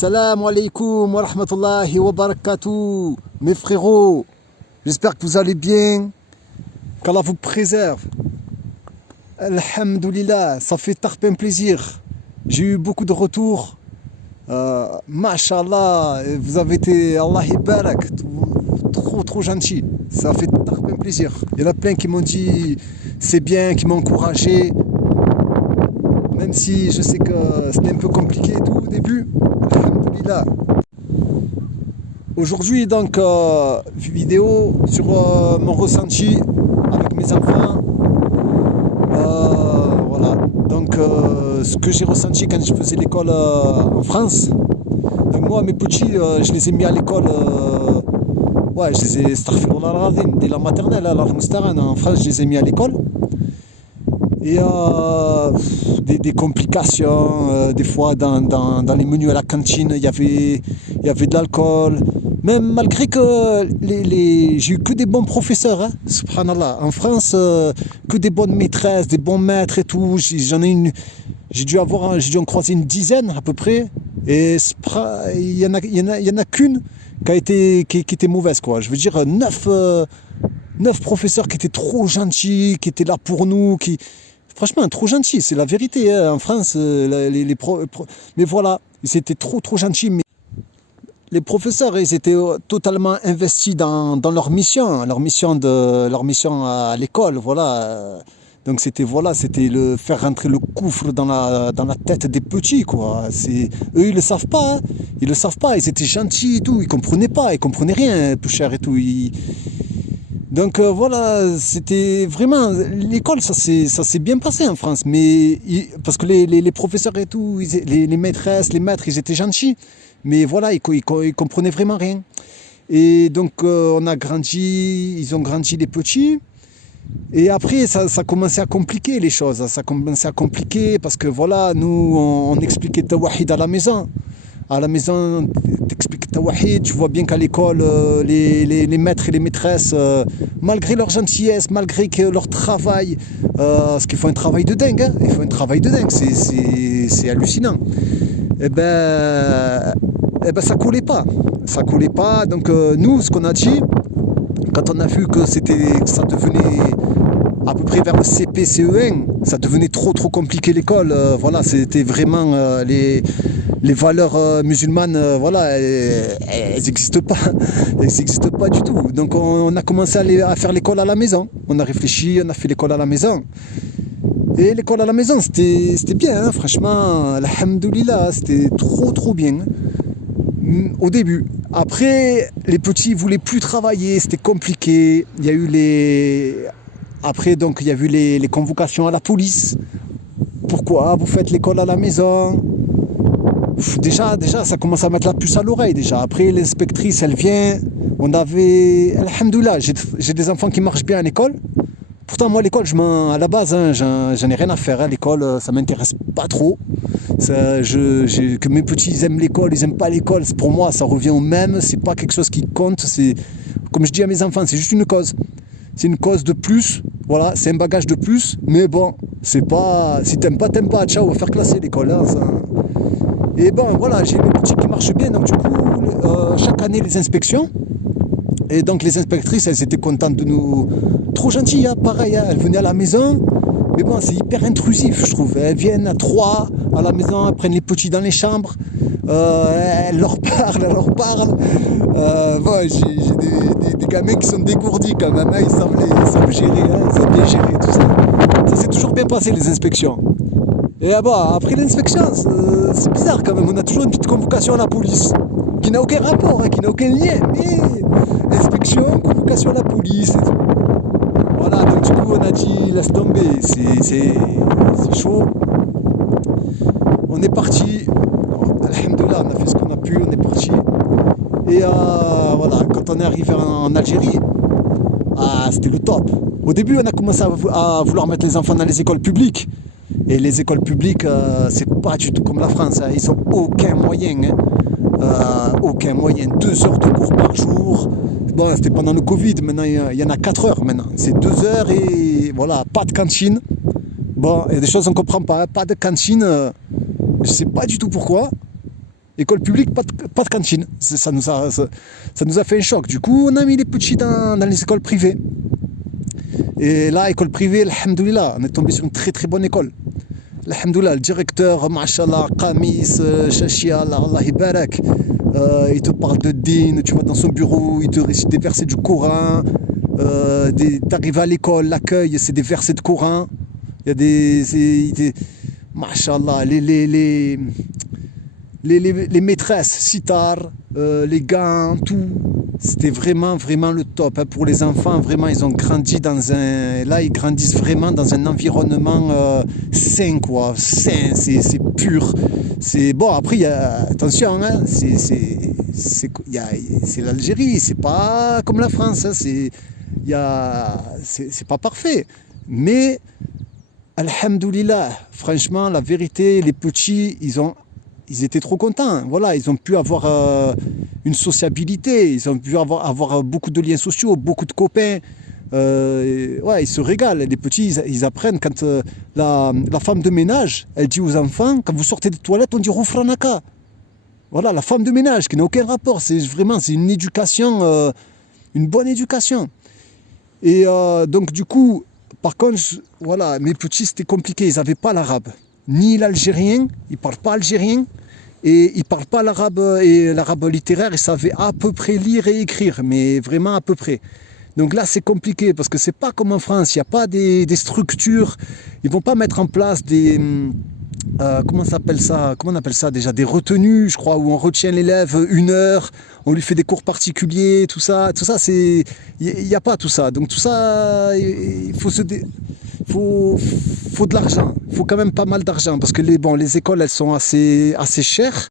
Salam alaikum wa rahmatullahi wa barakatuh. Mes frérots, j'espère que vous allez bien, qu'Allah vous préserve. Alhamdoulilah, ça fait tarpin plaisir. J'ai eu beaucoup de retours. Masha'Allah, vous avez été, Allah Ibarak, trop gentil. Ça fait tarpin plaisir. Il y en a plein qui m'ont dit c'est bien, qui m'ont encouragé. Même si je sais que c'était un peu compliqué et tout au début. Alhamdoulilah. Aujourd'hui, donc, vidéo sur mon ressenti avec mes enfants. Voilà. Donc, ce que j'ai ressenti quand je faisais l'école en France. Donc, moi, mes petits, je les ai mis à l'école. Ouais, je les ai, dès la maternelle, en France, je les ai mis à l'école. Et des complications, des fois dans les menus à la cantine, il y avait de l'alcool. Même malgré que j'ai eu que des bons professeurs, hein, subhanallah. En France, que des bonnes maîtresses, des bons maîtres et tout. J'ai dû en croiser une dizaine à peu près. Et il y en a qu'une qui était mauvaise, quoi. Je veux dire, 9 professeurs qui étaient trop gentils, qui étaient là pour nous, franchement, trop gentils, c'est la vérité, hein. En France, mais voilà, ils étaient trop gentils. Mais les professeurs, ils étaient totalement investis dans leur mission à l'école, voilà. Donc c'était le faire rentrer le gouffre dans la tête des petits, quoi. Eux, ils le savent pas, hein. Ils le savent pas. Ils étaient gentils et tout, ils comprenaient rien, tout cher et tout. Donc voilà, c'était vraiment l'école, ça s'est bien passé en France, mais parce que les professeurs et tout, les maîtresses, les maîtres, ils étaient gentils, mais voilà, ils comprenaient vraiment rien. Et donc ils ont grandi les petits, et après ça commençait à compliquer les choses, ça commençait à compliquer parce que voilà, nous on expliquait Tawahid à la maison. À la maison, t'expliques Tawahid, tu vois bien qu'à l'école, les maîtres et les maîtresses, malgré leur gentillesse, malgré que leur travail, parce qu'ils font un travail de dingue, hein, ils font un travail de dingue, c'est hallucinant. Et ben ça collait pas. Donc nous, ce qu'on a dit, quand on a vu que ça devenait à peu près vers le CP, CE1, ça devenait trop compliqué l'école. Voilà, c'était vraiment les valeurs musulmanes, voilà, elles n'existent pas. Elles n'existent pas du tout. Donc on a commencé à faire l'école à la maison. On a réfléchi, on a fait l'école à la maison. Et l'école à la maison, c'était bien, hein, franchement, alhamdoulilah, c'était trop bien. Au début. Après, les petits voulaient plus travailler, c'était compliqué. Il y a eu Après, donc, il y a eu les convocations à la police. Pourquoi vous faites l'école à la maison? Déjà, ça commence à mettre la puce à l'oreille, déjà. Après, l'inspectrice, elle vient. Alhamdoulilah, j'ai des enfants qui marchent bien à l'école. Pourtant, moi, l'école, à la base, hein, j'en ai rien à faire. Hein. L'école, ça m'intéresse pas trop. Que mes petits ils aiment l'école, ils aiment pas l'école, pour moi, ça revient au même. C'est pas quelque chose qui compte. Comme je dis à mes enfants, c'est juste une cause. C'est une cause de plus. Voilà, c'est un bagage de plus. Mais bon, c'est pas. Si t'aimes pas, ciao, on va faire classer l'école. Hein, ça. Et bon, voilà, j'ai mes petits qui marchent bien. Donc, du coup, chaque année, les inspections. Et donc, les inspectrices, elles étaient contentes de nous. Trop gentilles, hein, pareil. Hein, elles venaient à la maison. Mais bon, c'est hyper intrusif, je trouve. Elles viennent à 3 à la maison, elles prennent les petits dans les chambres. Elles leur parlent. Bon, j'ai des gamins qui sont dégourdis quand même. Hein, ils savent gérer, hein, ils savent bien gérer tout ça. Ça s'est toujours bien passé, les inspections. Et bon, après l'inspection, c'est bizarre quand même. On a toujours une petite convocation à la police qui n'a aucun rapport, hein, qui n'a aucun lien. Mais inspection, convocation à la police et tout. Voilà, donc du coup on a dit laisse tomber, c'est chaud. On est parti, alhamdoulilah, on a fait ce qu'on a pu, on est parti. Et voilà, quand on est arrivé en Algérie, c'était le top. Au début on a commencé à vouloir mettre les enfants dans les écoles publiques. Et les écoles publiques, c'est pas du tout comme la France, hein. Ils n'ont aucun moyen. Hein. Aucun moyen, 2 heures de cours par jour. Bon, c'était pendant le Covid, maintenant il y en a 4 heures maintenant. C'est 2 heures et voilà, pas de cantine. Bon, il y a des choses qu'on ne comprend pas, hein. Pas de cantine, je sais pas du tout pourquoi. École publique, pas de cantine. Ça nous a fait un choc. Du coup, on a mis les petits dans les écoles privées. Et là, école privée, alhamdoulilah, on est tombé sur une très très bonne école. Alhamdoulilah, le directeur, mashallah, Qamis, Shashia, Allah Ibarak, il te parle de din, tu vas dans son bureau, il te récite des versets du Coran, t'arrives à l'école, l'accueil, c'est des versets de Coran, il y a mashallah, les maîtresses, sitar, les gants, tout. C'était vraiment, vraiment le top. Hein. Pour les enfants, vraiment, ils ont grandi là, ils grandissent vraiment dans un environnement sain, quoi. Sain, c'est pur. C'est bon. Après, attention, hein, c'est l'Algérie. C'est pas comme la France. Hein. C'est pas parfait. Mais, alhamdoulilah, franchement, la vérité, les petits, ils étaient trop contents. Voilà, ils ont pu avoir une sociabilité, ils ont pu avoir beaucoup de liens sociaux, beaucoup de copains. Ouais, ils se régalent. Les petits, ils apprennent quand la femme de ménage, elle dit aux enfants, quand vous sortez des toilettes, on dit Roufranaka. Voilà, la femme de ménage, qui n'a aucun rapport. C'est une éducation, une bonne éducation. Et donc, du coup, par contre, voilà, mes petits, c'était compliqué. Ils n'avaient pas l'arabe, ni l'algérien. Ils ne parlent pas algérien. Et ils ne parlent pas l'arabe et l'arabe littéraire, ils savaient à peu près lire et écrire, mais vraiment à peu près. Donc là, c'est compliqué parce que c'est pas comme en France, il n'y a pas des structures, ils vont pas mettre en place comment on appelle ça déjà, des retenues, je crois, où on retient l'élève 1 heure, on lui fait des cours particuliers, tout ça, il n'y a pas tout ça. Donc tout ça, il faut faut de l'argent, il faut quand même pas mal d'argent parce que les écoles elles sont assez chères.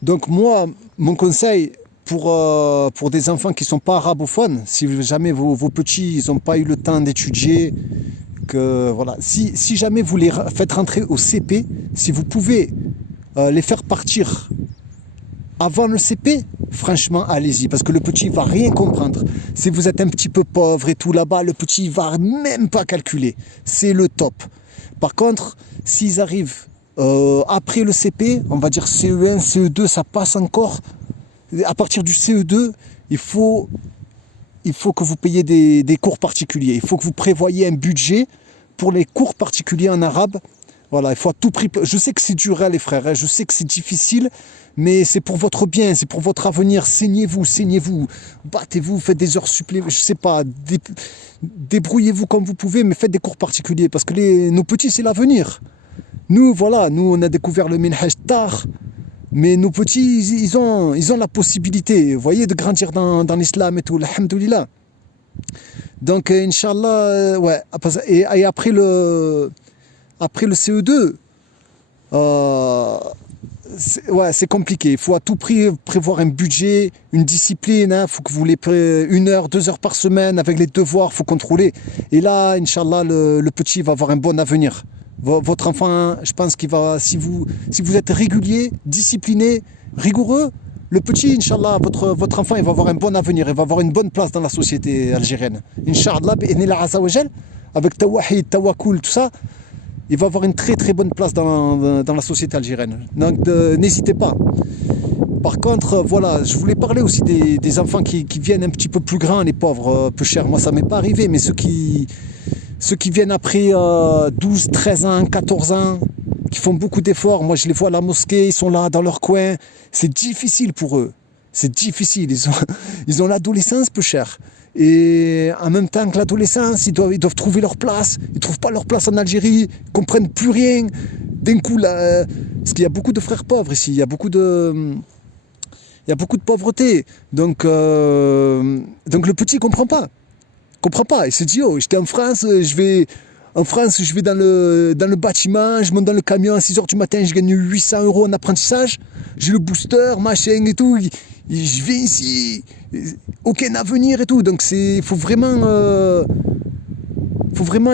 Donc moi, mon conseil pour des enfants qui ne sont pas arabophones, si jamais vos petits ils n'ont pas eu le temps d'étudier, voilà, si jamais vous les faites rentrer au CP, si vous pouvez les faire partir avant le CP, franchement, allez-y, parce que le petit ne va rien comprendre. Si vous êtes un petit peu pauvre et tout là-bas, le petit ne va même pas calculer. C'est le top. Par contre, s'ils arrivent après le CP, on va dire CE1, CE2, ça passe encore. À partir du CE2, il faut que vous payiez des cours particuliers. Il faut que vous prévoyiez un budget pour les cours particuliers en arabe. Voilà, il faut à tout prix. Je sais que c'est dur, hein, les frères. Hein, je sais que c'est difficile, mais c'est pour votre bien, c'est pour votre avenir. Saignez-vous, battez-vous, faites des heures supplémentaires. Je sais pas, débrouillez-vous comme vous pouvez, mais faites des cours particuliers parce que nos petits, c'est l'avenir. Nous, voilà, on a découvert le minhaj tard, mais nos petits, ils ont la possibilité, vous voyez, de grandir dans l'islam et tout. Alhamdoulilah. Donc, Inch'Allah, ouais. Et après le CE2, c'est compliqué. Il faut à tout prix prévoir un budget, une discipline. Il faut que vous les 1 heure, 2 heures par semaine avec les devoirs, il faut contrôler. Et là, Inch'Allah, le petit va avoir un bon avenir. Votre enfant, je pense qu'il va, si vous êtes régulier, discipliné, rigoureux, le petit, Inch'Allah, votre enfant, il va avoir un bon avenir, il va avoir une bonne place dans la société algérienne. Inch'Allah, avec tawahid, tawakkul, tout ça, il va avoir une très très bonne place dans la société algérienne. Donc n'hésitez pas. Par contre, voilà, je voulais parler aussi des enfants qui viennent un petit peu plus grands, les pauvres, peu chers. Moi, ça m'est pas arrivé, mais ceux qui viennent après 12, 13 ans, 14 ans, qui font beaucoup d'efforts. Moi, je les vois à la mosquée, ils sont là dans leur coin. C'est difficile pour eux. C'est difficile. Ils ont l'adolescence peu cher. Et en même temps que l'adolescence, ils doivent trouver leur place. Ils ne trouvent pas leur place en Algérie. Ils ne comprennent plus rien. D'un coup, là, parce qu'il y a beaucoup de frères pauvres ici. Il y a beaucoup de pauvreté. Donc le petit ne comprend pas. Il se dit, oh, j'étais en France, je vais dans le bâtiment, je monte dans le camion à 6h du matin, je gagne 800 € en apprentissage, j'ai le booster, machin et tout, je vais ici, aucun avenir et tout. Donc il faut vraiment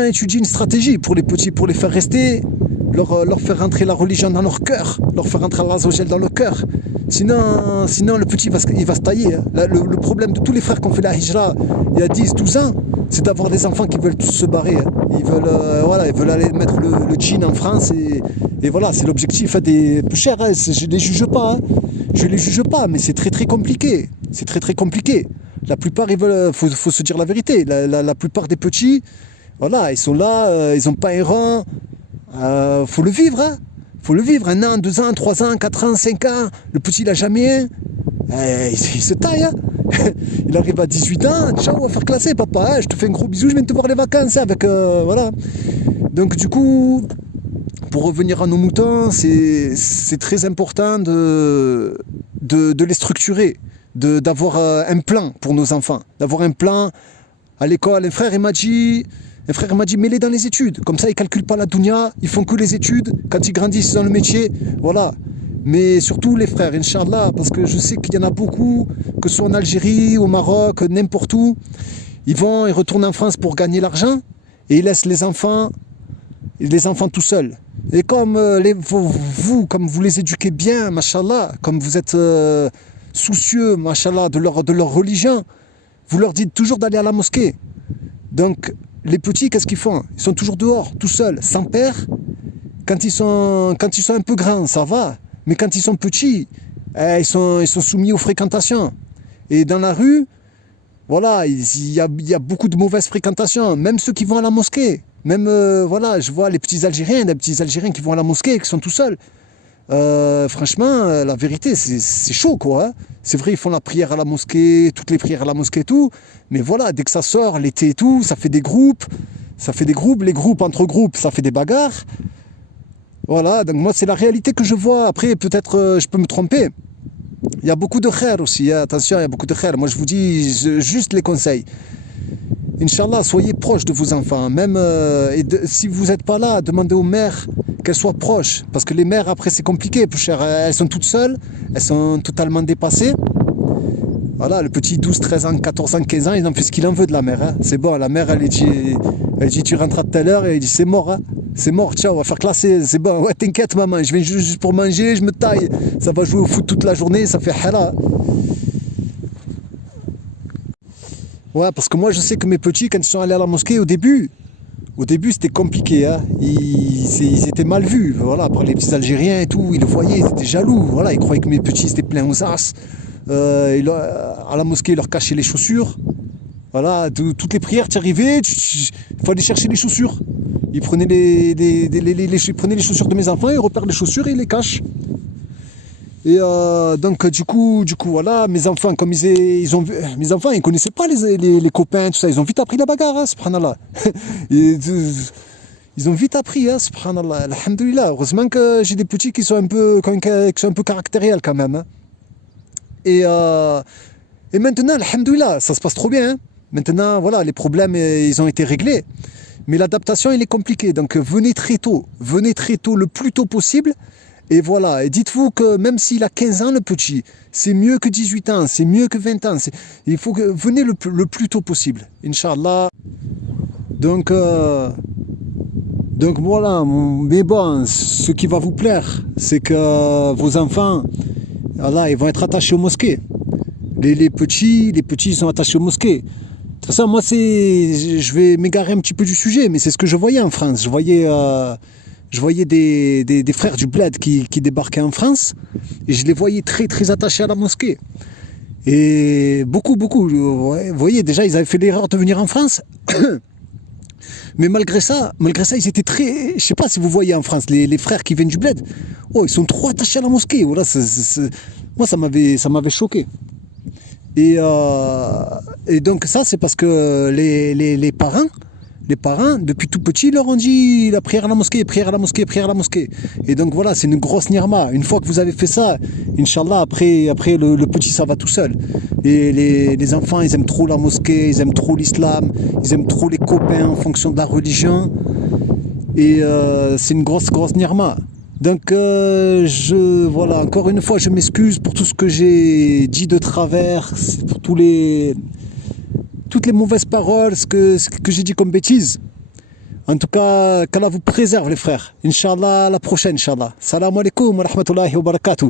étudier une stratégie pour les petits, pour les faire rester, leur faire rentrer la religion dans leur cœur, leur faire rentrer l'Azzawajal dans leur cœur. Sinon, le petit il va se tailler. Hein. Le problème de tous les frères qui ont fait la hijra il y a 10-12 ans, c'est d'avoir des enfants qui veulent tous se barrer. Hein. Ils veulent aller mettre le djinn en France et voilà, c'est l'objectif hein, des plus chers. Hein. Je les juge pas. Hein. Je les juge pas, mais c'est très très compliqué. C'est très très compliqué. La plupart, ils veulent, faut se dire la vérité. La plupart des petits, voilà, ils sont là, ils n'ont pas un rang. Faut le vivre, hein. Faut le vivre. 1 an, 2 ans, 3 ans, 4 ans, 5 ans. Le petit, il a jamais un. Il se taille, hein. Il arrive à 18 ans. Ciao, on va faire classer, papa. Hein. Je te fais un gros bisou, je viens de te voir les vacances. Hein, avec, voilà. Donc, du coup, pour revenir à nos moutons, c'est très important de les structurer. D'avoir un plan pour nos enfants. D'avoir un plan à l'école. Un frère, il m'a dit, mets-les dans les études. Comme ça, ils ne calculent pas la dunya, ils font que les études. Quand ils grandissent dans le métier, voilà. Mais surtout les frères, Inch'Allah, parce que je sais qu'il y en a beaucoup, que ce soit en Algérie, au Maroc, n'importe où, ils retournent en France pour gagner l'argent et ils laissent les enfants tout seuls. Et comme comme vous les éduquez bien, machallah, comme vous êtes soucieux, machallah, de leur religion, vous leur dites toujours d'aller à la mosquée. Donc, les petits, qu'est-ce qu'ils font? Ils sont toujours dehors, tout seuls, sans père. Quand ils sont un peu grands, ça va. Mais quand ils sont petits, ils sont soumis aux fréquentations. Et dans la rue, voilà, il y a beaucoup de mauvaises fréquentations. Même ceux qui vont à la mosquée. Même, voilà, je vois des petits Algériens qui vont à la mosquée, qui sont tout seuls. Franchement, la vérité, c'est chaud, quoi. Hein. C'est vrai, ils font la prière à la mosquée, toutes les prières à la mosquée et tout. Mais voilà, dès que ça sort, l'été et tout, ça fait des groupes. Les groupes entre groupes, ça fait des bagarres. Voilà, donc moi, c'est la réalité que je vois. Après, peut-être, je peux me tromper. Il y a beaucoup de khair aussi, hein. Attention, il y a beaucoup de khair. Moi, je vous dis juste les conseils. Inch'Allah, soyez proches de vos enfants. Même si vous n'êtes pas là, demandez aux mères qu'elles soient proches. Parce que les mères, après, c'est compliqué, plus cher. Elles sont toutes seules, elles sont totalement dépassées. Voilà, le petit 12, 13 ans, 14 ans, 15 ans, il en fait ce qu'il en veut de la mère. Hein. C'est bon, la mère, elle dit tu rentres à telle heure, et il dit c'est mort. Hein. C'est mort, ciao, on va faire classer, c'est bon. Ouais, t'inquiète, maman, je viens juste pour manger, je me taille. Ça va jouer au foot toute la journée, ça fait hara. Ouais, parce que moi, je sais que mes petits, quand ils sont allés à la mosquée au début, c'était compliqué. Hein. Ils étaient mal vus, voilà, par les petits Algériens et tout. Ils le voyaient, ils étaient jaloux. Voilà, ils croyaient que mes petits étaient pleins aux as. À la mosquée, ils leur cachaient les chaussures. Voilà, toutes les prières, tu arrivais, il faut aller chercher les chaussures. Ils prenaient ils prenaient les chaussures de mes enfants, ils repèrent les chaussures et ils les cachent. Et donc du coup voilà, mes enfants comme mes enfants ils connaissaient pas les copains tout ça, ils ont vite appris la bagarre, hein, subhanallah. Ils ont vite appris, hein, subhanallah, alhamdoulilah. Heureusement que j'ai des petits qui sont un peu caractériels quand même. Hein. Et maintenant, alhamdoulilah, ça se passe trop bien. Hein. Maintenant, voilà, les problèmes ils ont été réglés. Mais l'adaptation, elle est compliquée. Donc venez très tôt le plus tôt possible. Et voilà, et dites-vous que même s'il a 15 ans le petit, c'est mieux que 18 ans, c'est mieux que 20 ans. Il faut que venez le plus tôt possible, Inch'Allah. Donc voilà, mais bon, ce qui va vous plaire, c'est que vos enfants, voilà, ils vont être attachés aux mosquées. Les petits, ils sont attachés aux mosquées. De toute façon, moi, je vais m'égarer un petit peu du sujet, mais c'est ce que je voyais en France. Je voyais des frères du bled qui débarquaient en France et je les voyais très très attachés à la mosquée. Et beaucoup, ouais, vous voyez, déjà ils avaient fait l'erreur de venir en France. Mais malgré ça, ils étaient très... Je sais pas si vous voyez en France, les frères qui viennent du bled, oh, ils sont trop attachés à la mosquée. Voilà, moi, ça m'avait choqué. Et donc ça, c'est parce que les parents, depuis tout petit, leur ont dit la prière à la mosquée, prière à la mosquée, prière à la mosquée. Et donc voilà, c'est une grosse nirma. Une fois que vous avez fait ça, Inch'Allah, après le petit, ça va tout seul. Et les enfants, ils aiment trop la mosquée, ils aiment trop l'islam, ils aiment trop les copains en fonction de la religion. Et c'est une grosse nirma. Donc voilà, encore une fois, je m'excuse pour tout ce que j'ai dit de travers, pour toutes les mauvaises paroles, ce que j'ai dit comme bêtises. En tout cas, qu'Allah vous préserve les frères. Inch'Allah, à la prochaine, Inch'Allah. Salam alaikum wa rahmatullahi wa barakatuh.